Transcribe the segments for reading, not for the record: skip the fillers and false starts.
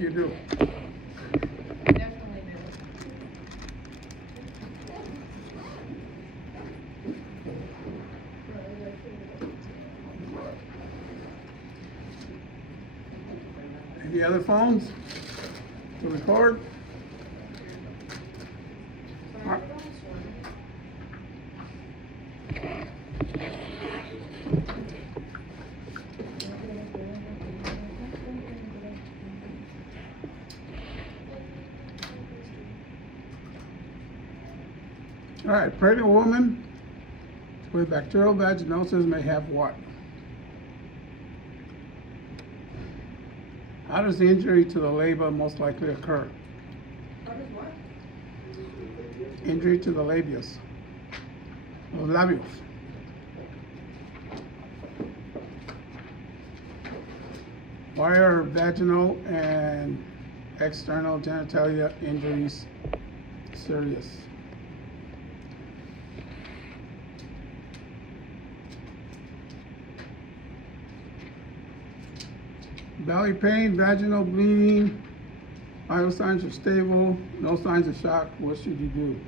you do? Definitely do. Any other phones to record? Sorry, All right, pregnant woman with bacterial vaginosis may have what? How does the injury to the labia most likely occur? How does what? Injury to the labius, los labios. Why are vaginal and external genitalia injuries serious? Belly pain, vaginal bleeding, vital signs are stable, no signs of shock, what should you do?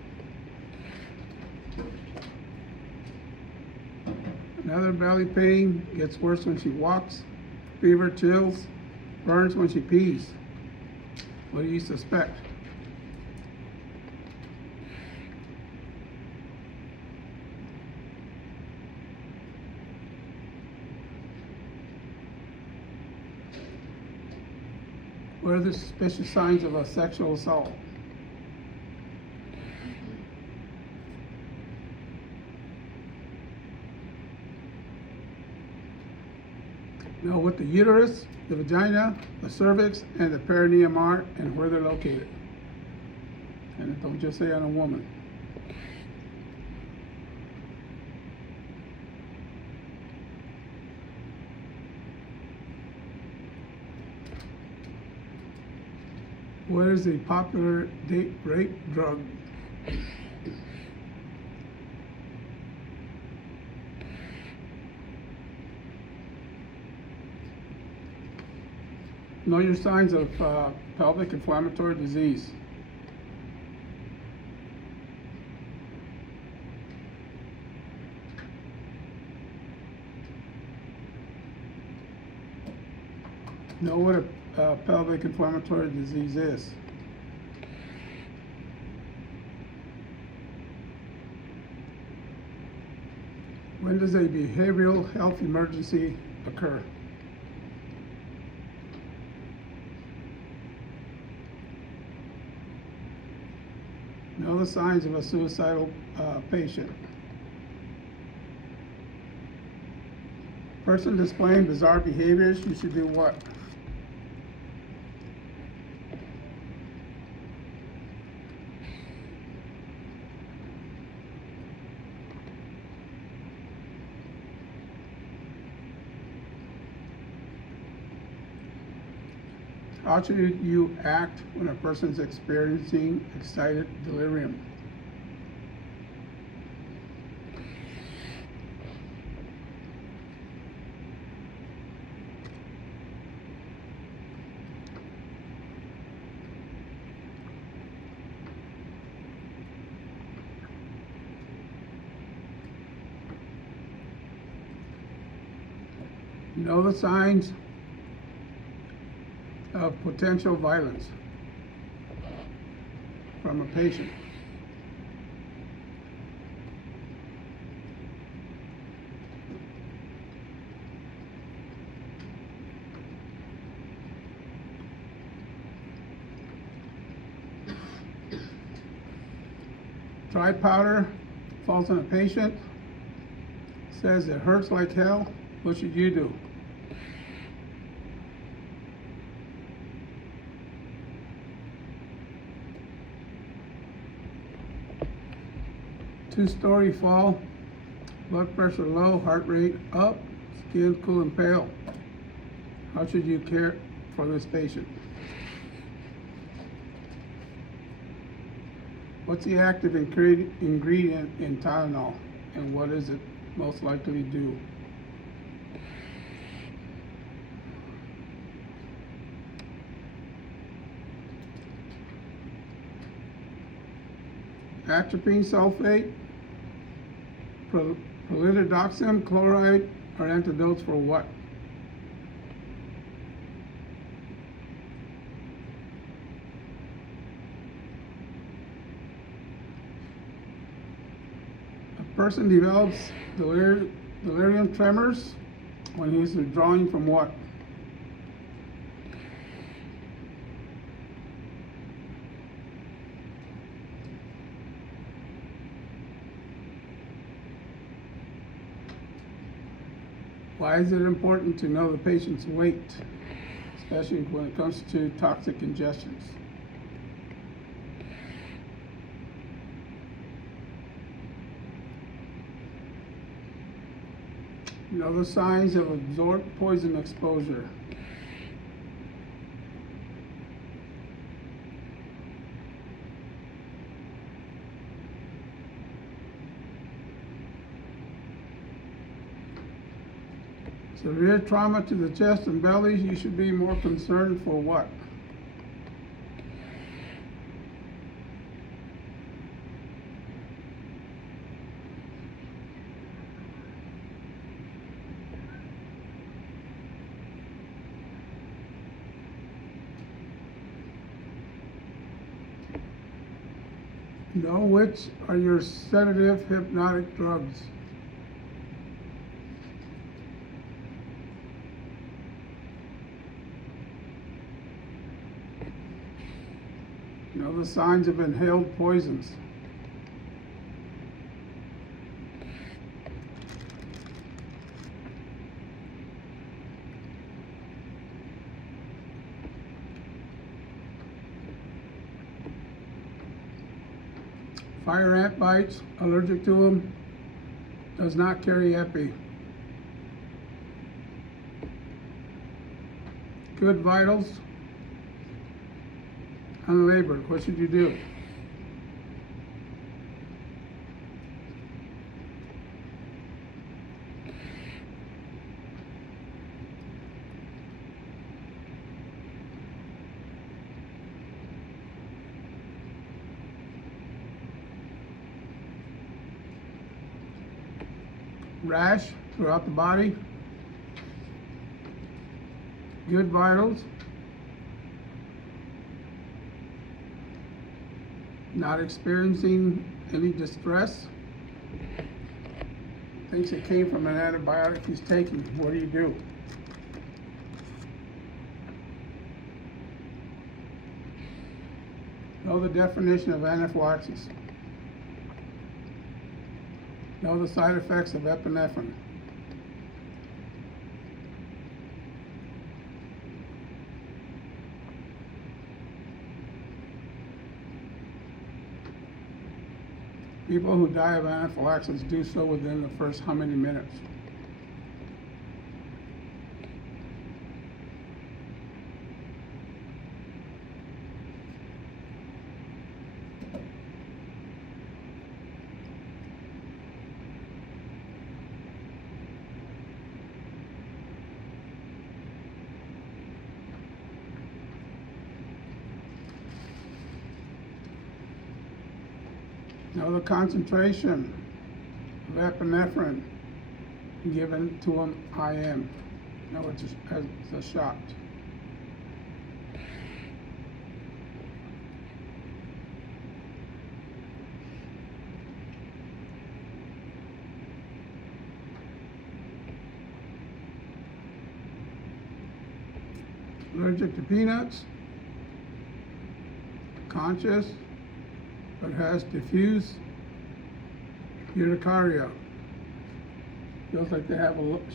Another belly pain, gets worse when she walks, fever, chills, burns when she pees. What do you suspect? What are the suspicious signs of a sexual assault? Know what the uterus, the vagina, the cervix, and the perineum are and where they're located. And don't just say on a woman. What is a popular date rape drug? Know your signs of pelvic inflammatory disease. Know what a pelvic inflammatory disease is. When does a behavioral health emergency occur? Know the signs of a suicidal patient. Person displaying bizarre behaviors, you should do what? How should you act when a person's experiencing excited delirium? Know the signs of potential violence from a patient. Dry powder falls on a patient, says it hurts like hell. What should you do? Two-story fall, blood pressure low, heart rate up, skin cool and pale. How should you care for this patient? What's the active ingredient in Tylenol, and what does it most likely do? atropine sulfate, prolidoxim chloride are antidotes for what? A person develops delirium tremors when he's withdrawing from what? Why is it important to know the patient's weight, especially when it comes to toxic ingestions? Know the signs of absorbed poison exposure. Severe trauma to the chest and belly, you should be more concerned for what? Know which are your sedative hypnotic drugs. Know the signs of inhaled poisons. Fire ant bites, allergic to them, does not carry epi. Good vitals, unlabored, what should you do? Rash throughout the body, good vitals, not experiencing any distress, thinks it came from an antibiotic he's taking. What do you do? Know the definition of anaphylaxis. Know the side effects of epinephrine. People who die of anaphylaxis do so within the first how many minutes? Know the concentration of epinephrine given to them IM. Know it's a shot. Allergic to peanuts, conscious, but has diffuse urticaria. Feels like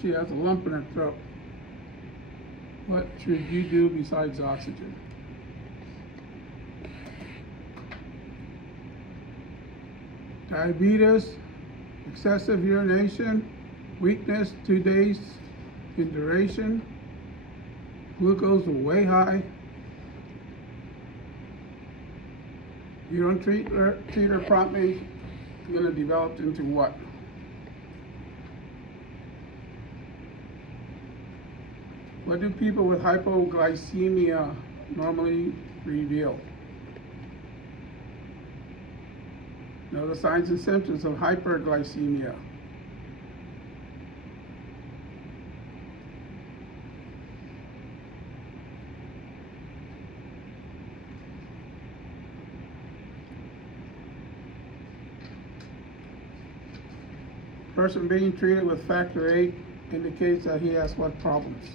she has a lump in her throat. What should you do besides oxygen? Diabetes, excessive urination, weakness 2 days in duration, glucose way high. You don't treat her promptly, you're going to develop into what? What do people with hypoglycemia normally reveal? Know the signs and symptoms of hyperglycemia. Person being treated with factor VIII indicates that he has what problems?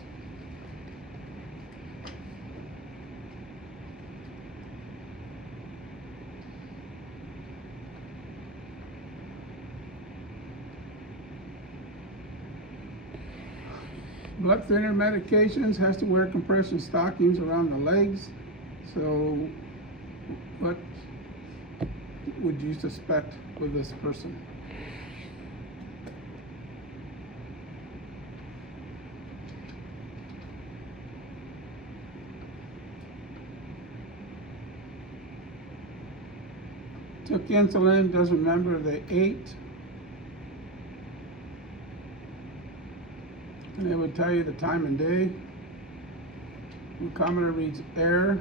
Blood thinner medications, has to wear compression stockings around the legs. So what would you suspect with this person? Took insulin, doesn't remember they ate. And it would tell you the time and day. Glucometer reads air.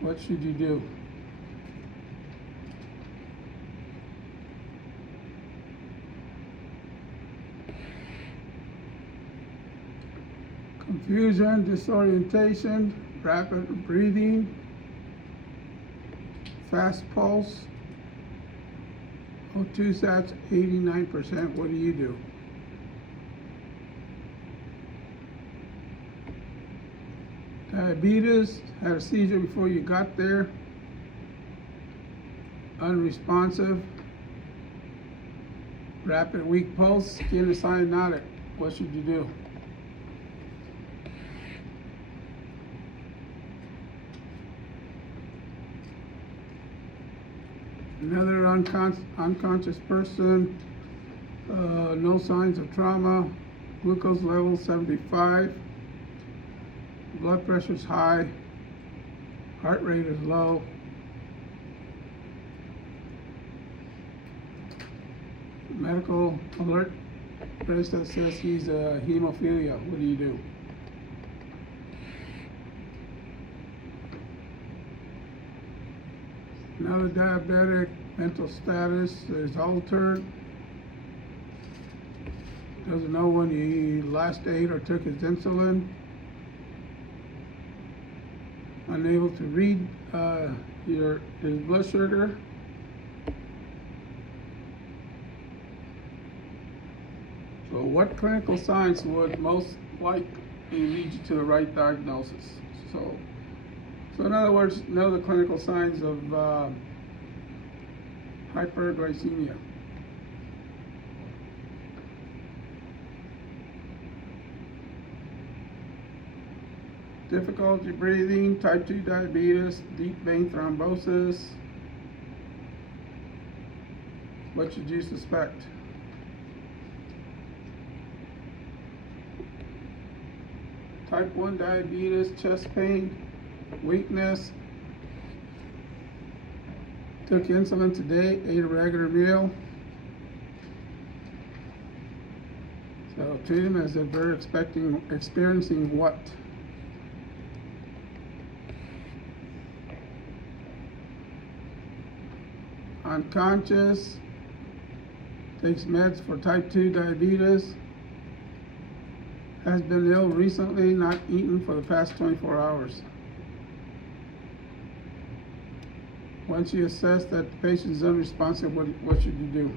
What should you do? Confusion, disorientation, rapid breathing, fast pulse, O2 sats 89%. What do you do? Diabetes, had a seizure before you got there, unresponsive, rapid weak pulse, skin is cyanotic. What should you do? Another unconscious person, no signs of trauma, glucose level 75, blood pressure is high, heart rate is low. Medical alert press that says he's hemophilia. What do you do? Another diabetic, mental status is altered. Doesn't know when he last ate or took his insulin. Unable to read his blood sugar. So what clinical signs would most likely lead you to the right diagnosis? So in other words, know the clinical signs of hyperglycemia. Difficulty breathing, type 2 diabetes, deep vein thrombosis. What should you suspect? Type 1 diabetes, chest pain, weakness. Took insulin today, ate a regular meal. So treat him as if they're experiencing what? Unconscious, takes meds for type 2 diabetes, has been ill recently, not eaten for the past 24 hours. Once you assess that the patient is unresponsive, what should you do?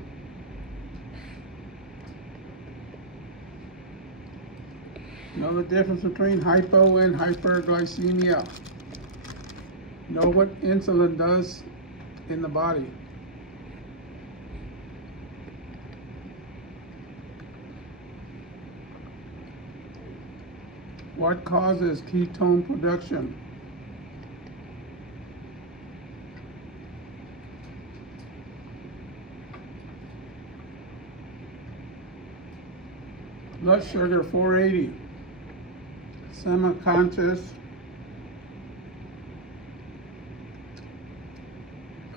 Know the difference between hypo and hyperglycemia. Know what insulin does in the body. What causes ketone production? Blood sugar 480. Semi-conscious.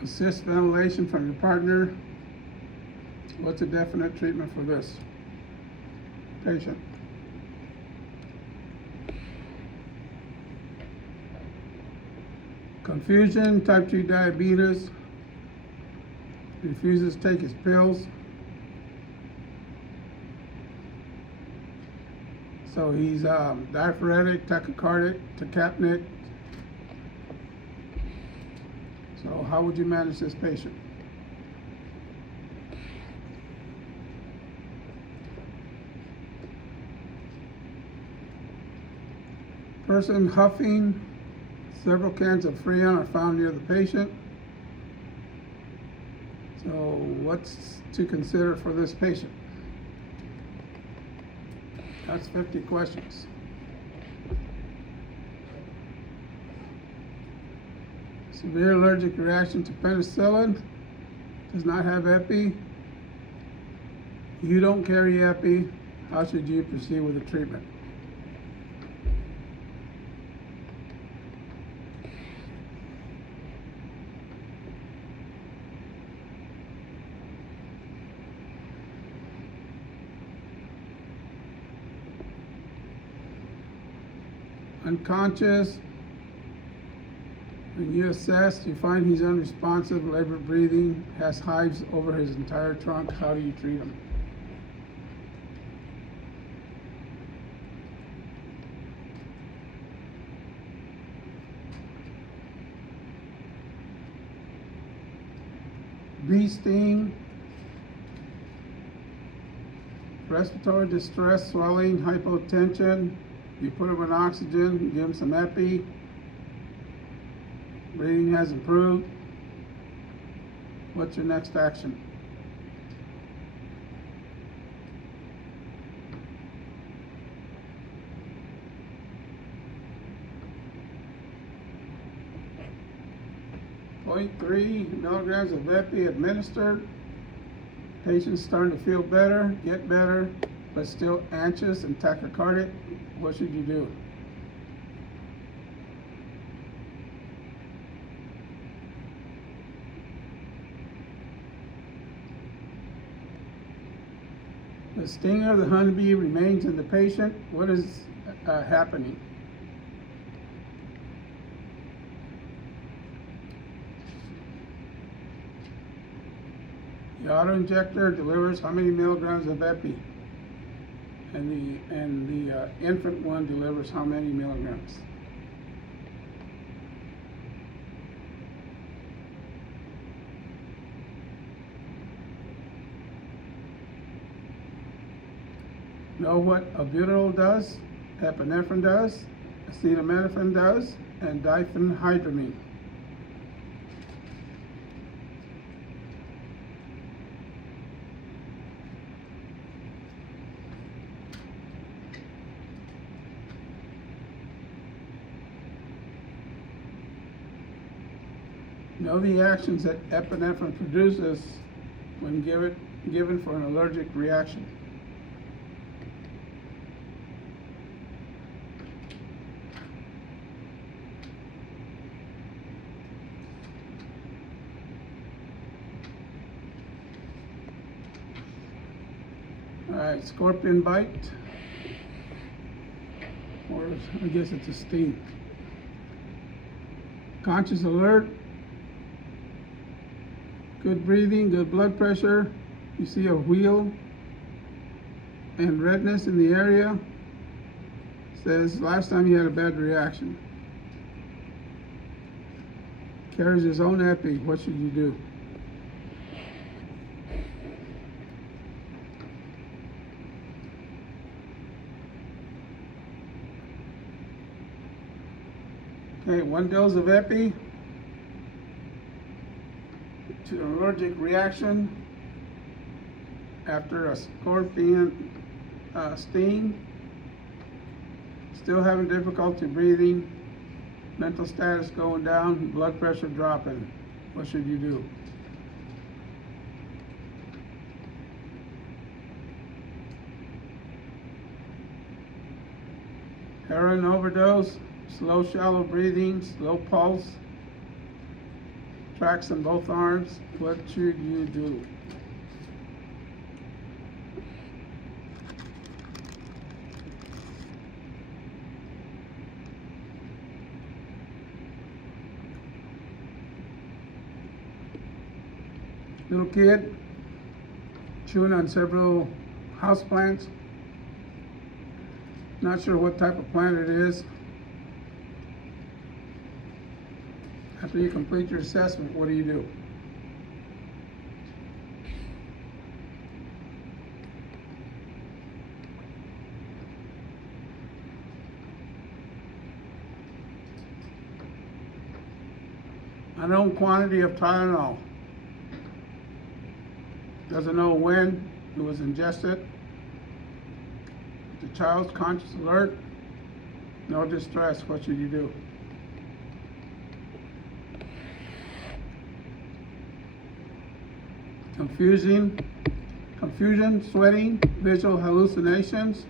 Assist ventilation from your partner. What's a definite treatment for this patient? Confusion, type 2 diabetes, refuses to take his pills. So he's diaphoretic, tachycardic, tachypneic. So how would you manage this patient? Person huffing, several cans of Freon are found near the patient. So what's to consider for this patient? That's 50 questions. Severe allergic reaction to penicillin, does not have epi. You don't carry epi, how should you proceed with the treatment? Unconscious. When you assess, you find he's unresponsive, labored breathing, has hives over his entire trunk. How do you treat him? Bee sting, respiratory distress, swelling, hypotension. You put him on oxygen, give him some epi. Breathing has improved. What's your next action? .3 milligrams of epi administered. Patient's starting to feel better, get better, but still anxious and tachycardic. What should you do? The stinger of the honeybee remains in the patient. What is happening? The autoinjector delivers how many milligrams of epi? And the infant one delivers how many milligrams? Know what albuterol does, epinephrine does, acetaminophen does, and diphenhydramine. Know the actions that epinephrine produces when given for an allergic reaction. All right, scorpion bite, or I guess it's a sting. Conscious alert, good breathing, good blood pressure. You see a wheal and redness in the area. Says last time he had a bad reaction. Carries his own epi. What should you do? Okay, 1 dose of epi to an allergic reaction after a scorpion sting. Still having difficulty breathing, mental status going down, blood pressure dropping. What should you do? Heroin overdose, slow shallow breathing, slow pulse, tracks in both arms. What should you do? Little kid chewing on several house plants. Not sure what type of plant it is. After you complete your assessment, what do you do? Unknown quantity of Tylenol. Doesn't know when it was ingested. The child's conscious alert. No distress. What should you do? Confusion, sweating, visual hallucinations.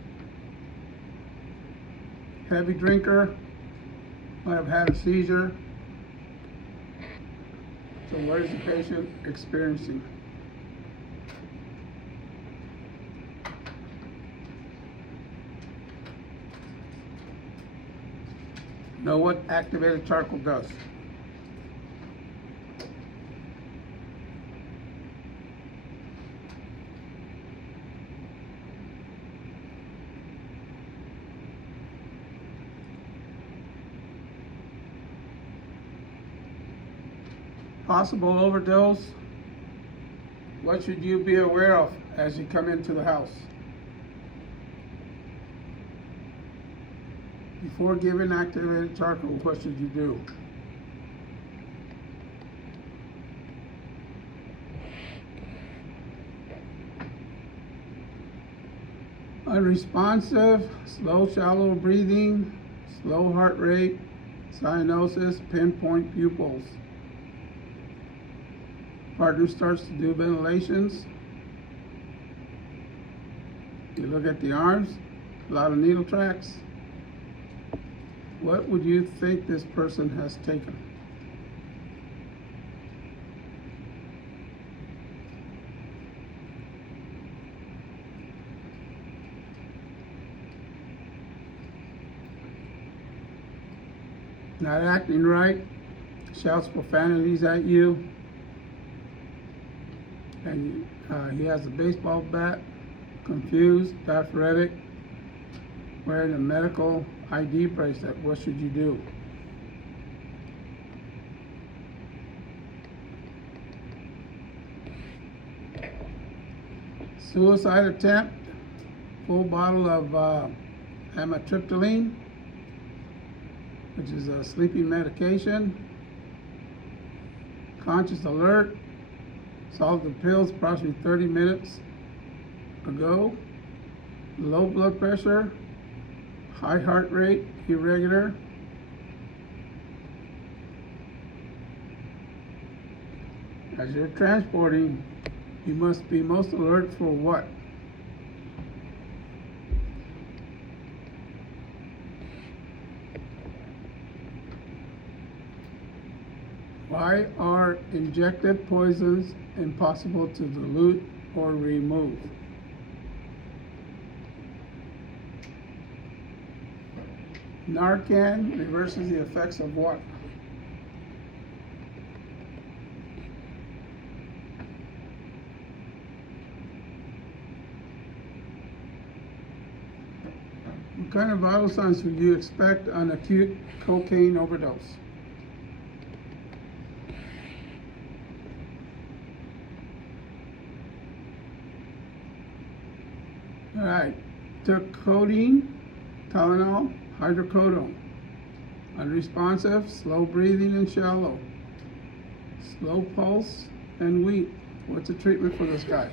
Heavy drinker, might have had a seizure. So what is the patient experiencing? Know what activated charcoal does. Possible overdose. What should you be aware of as you come into the house? Before giving activated charcoal, what should you do? Unresponsive, slow, shallow breathing, slow heart rate, cyanosis, pinpoint pupils. Partner starts to do ventilations. You look at the arms, a lot of needle tracks. What would you think this person has taken? Not acting right, shouts profanities at you, and he has a baseball bat, confused, diaphoretic, wearing a medical ID bracelet. What should you do? Suicide attempt, full bottle of amitriptyline, which is a sleeping medication. Conscious alert, swallowed the pills approximately 30 minutes ago. Low blood pressure, high heart rate, irregular. As you're transporting, you must be most alert for what? Why are injected poisons impossible to dilute or remove? Narcan reverses the effects of what? What kind of vital signs would you expect on acute cocaine overdose? All right, took codeine, Tylenol, hydrocodone. Unresponsive, slow breathing and shallow. Slow pulse and weak. What's the treatment for this guy?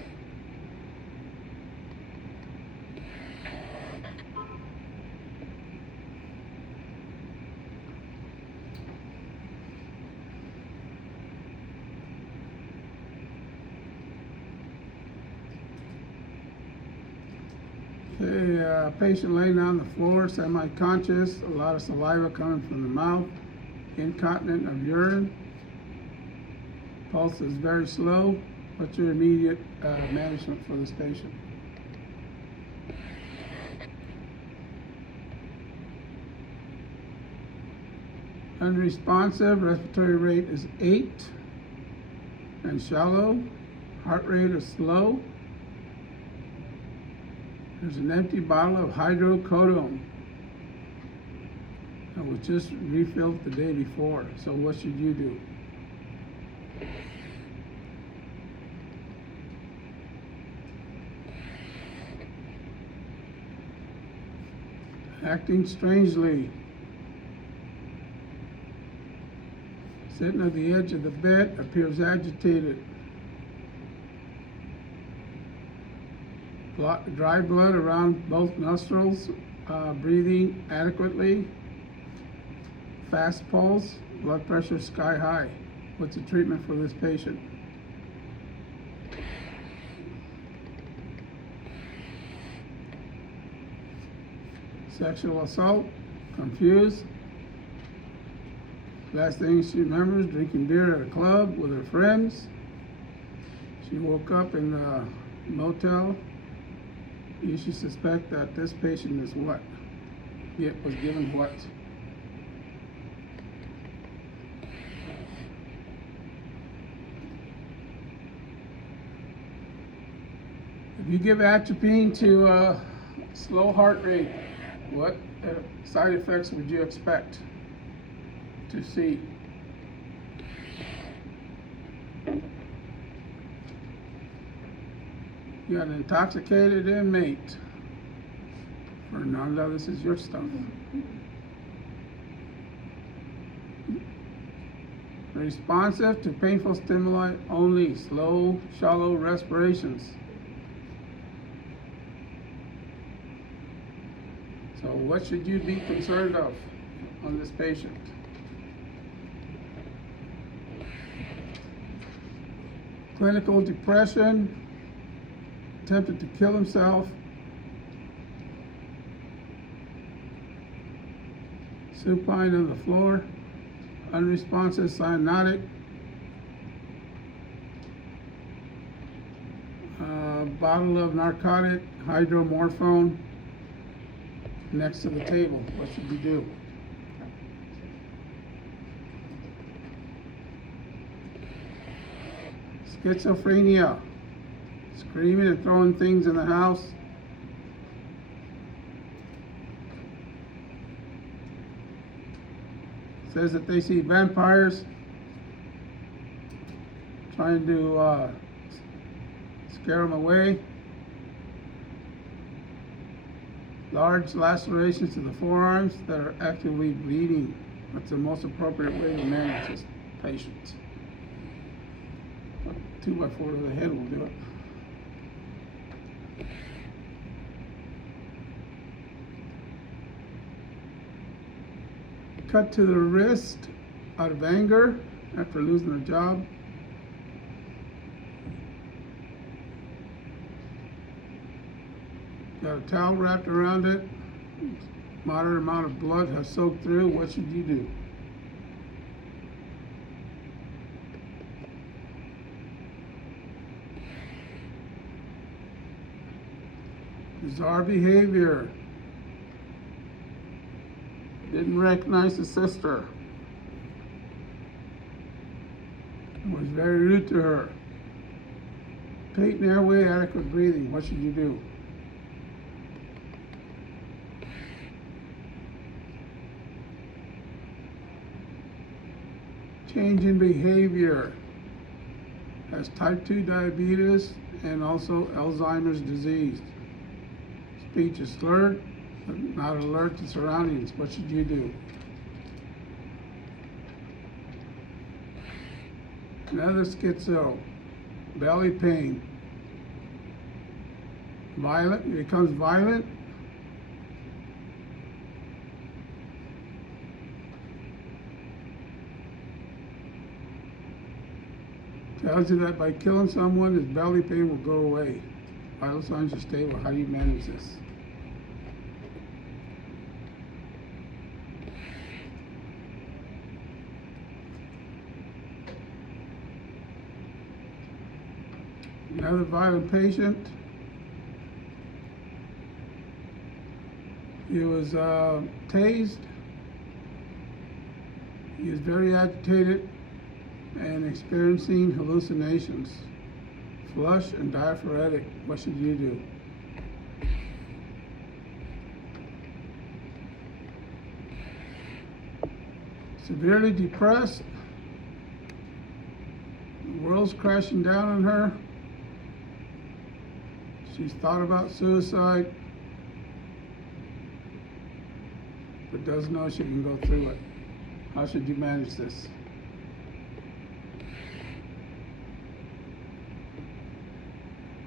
Okay, patient laying on the floor, semi-conscious, a lot of saliva coming from the mouth, incontinent of urine. Pulse is very slow. What's your immediate management for this patient? Unresponsive, respiratory rate is 8, and shallow. Heart rate is slow. There's an empty bottle of hydrocodone that was just refilled the day before. So what should you do? Acting strangely. Sitting at the edge of the bed, appears agitated. Dry blood around both nostrils, breathing adequately. Fast pulse, blood pressure sky high. What's the treatment for this patient? Sexual assault, confused. Last thing she remembers, drinking beer at a club with her friends. She woke up in the motel. You should suspect that this patient is what? Was given what? If you give atropine to slow heart rate, what side effects would you expect to see? You got an intoxicated inmate. Fernando, this is your stuff. Responsive to painful stimuli only. Slow, shallow respirations. So what should you be concerned of on this patient? Clinical depression, attempted to kill himself, supine on the floor, unresponsive, cyanotic, bottle of narcotic, hydromorphone, next to the table. What should you do? Schizophrenia, screaming and throwing things in the house. Says that they see vampires, trying to scare them away. Large lacerations to the forearms that are actively bleeding. That's the most appropriate way to manage this patient. 2x4 to the head will do it. Cut to the wrist out of anger after losing a job. Got a towel wrapped around it. Moderate amount of blood has soaked through. What should you do? Bizarre behavior. Didn't recognize the sister. Was very rude to her. Patent airway, adequate breathing. What should you do? Change in behavior. Has type 2 diabetes and also Alzheimer's disease. Speech is slurred, but not alert to surroundings. What should you do? Another schizo, belly pain. Violent, it becomes violent. Tells you that by killing someone, his belly pain will go away. Vital signs are stable. How do you manage this? Another violent patient. He was tased. He is very agitated and experiencing hallucinations. Flush and diaphoretic, what should you do? Severely depressed, the world's crashing down on her, she's thought about suicide, but doesn't know she can go through it. How should you manage this?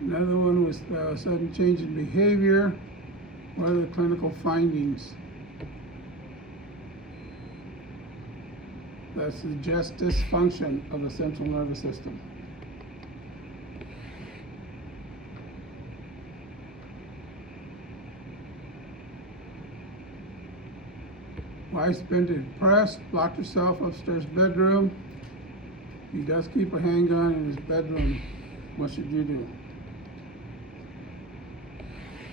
Another one was sudden change in behavior. What are the clinical findings? That suggests dysfunction of the central nervous system. Wife's been depressed, locked herself upstairs bedroom. He does keep a handgun in his bedroom. What should you do?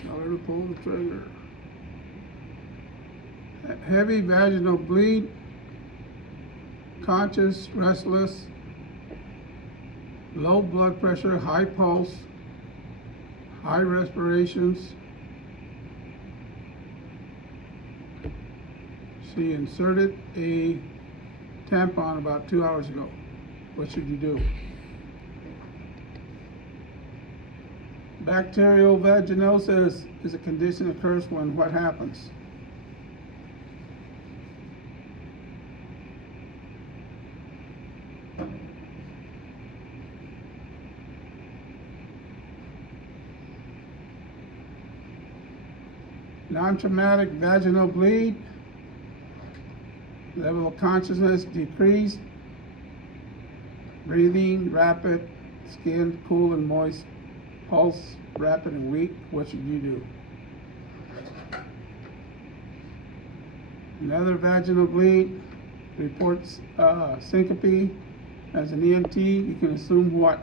Tell her to pull the trigger. Heavy vaginal bleed, conscious, restless, low blood pressure, high pulse, high respirations. She inserted a tampon about 2 hours ago. What should you do? Bacterial vaginosis is a condition that occurs when what happens? Non-traumatic vaginal bleed, level of consciousness decreased, breathing rapid, skin cool and moist, pulse rapid and weak. What should you do? Another vaginal bleed reports syncope. As an EMT, you can assume what?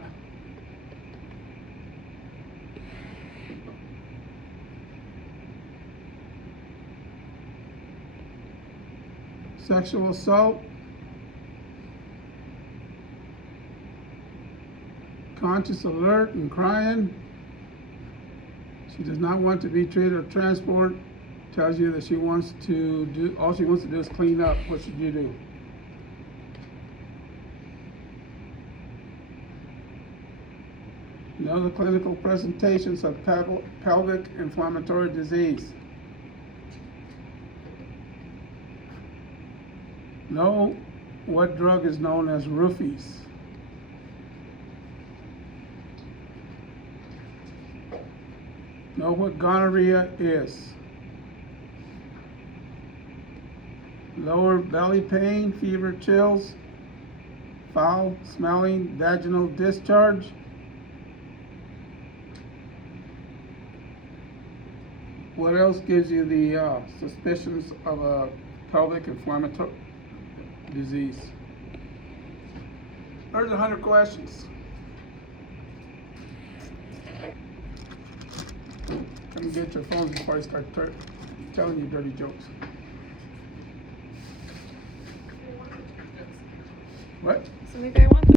Sexual assault, conscious alert and crying. She does not want to be treated or transport. Tells you that she wants to do, all she wants to do is clean up. What should you do? Know the clinical presentations of pelvic inflammatory disease. Know what drug is known as roofies. Know what gonorrhea is. Lower belly pain, fever, chills, foul smelling vaginal discharge. What else gives you the suspicions of a pelvic inflammatory disease? There's 100 questions. Come and get your phones before I start telling you dirty jokes. What? So maybe I want the